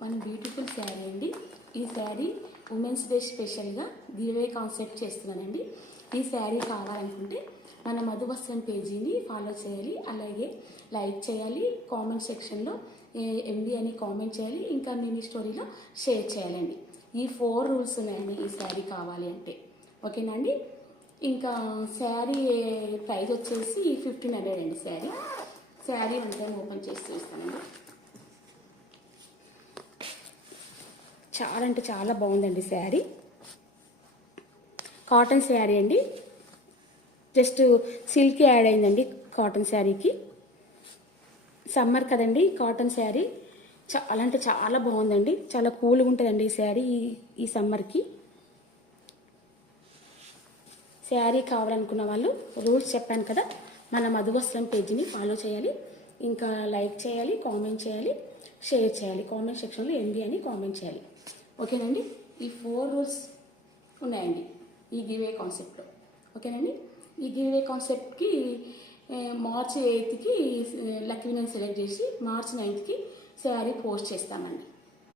మన బ్యూటిఫుల్ శారీ అండి. ఈ శారీ ఉమెన్స్ డే స్పెషల్గా గివ్వే కాన్సెప్ట్ చేస్తున్నానండి. ఈ శారీ కావాలనుకుంటే మన మధువస్త్రం పేజీని ఫాలో చేయాలి, అలాగే లైక్ చేయాలి, కామెంట్ సెక్షన్లో ఎండి అని కామెంట్ చేయాలి, ఇంకా మినీ స్టోరీలో షేర్ చేయాలండి. ఈ 4 రూల్స్ ఉన్నాయండి ఈ శారీ కావాలి అంటే. ఓకేనా అండి. ఇంకా శారీ ప్రైస్ వచ్చేసి 1500 అండి. శారీ అంతా ఓపెన్ చేసి చూస్తానండి. చాలా అంటే చాలా బాగుందండి శారీ. కాటన్ శారీ అండి. జస్ట్ సిల్క్ యాడ్ అయిందండి కాటన్ శారీకి. సమ్మర్ కదండి, కాటన్ శారీ చాలా అంటే చాలా బాగుందండి. చాలా కూల్గా ఉంటుందండి ఈ శారీ ఈ సమ్మర్కి. శారీ కావాలనుకున్న వాళ్ళు రూల్స్ చెప్పాను కదా, మన మధువస్త్రం పేజీని ఫాలో చేయాలి, ఇంకా లైక్ చేయాలి, కామెంట్ చేయాలి, షేర్ చేయాలి, కామెంట్ సెక్షన్లో ఎండి అని కామెంట్ చేయాలి. ఓకేనండి. ఈ 4 రూల్స్ ఉన్నాయండి ఈ గివ్వే కాన్సెప్ట్లో. ఓకేనండి. ఈ గివ్వే కాన్సెప్ట్కి మార్చి 8కి లక్కీ విన్నర్ని సెలెక్ట్ చేసి మార్చి 9కి శారీ పోస్ట్ చేస్తామండి.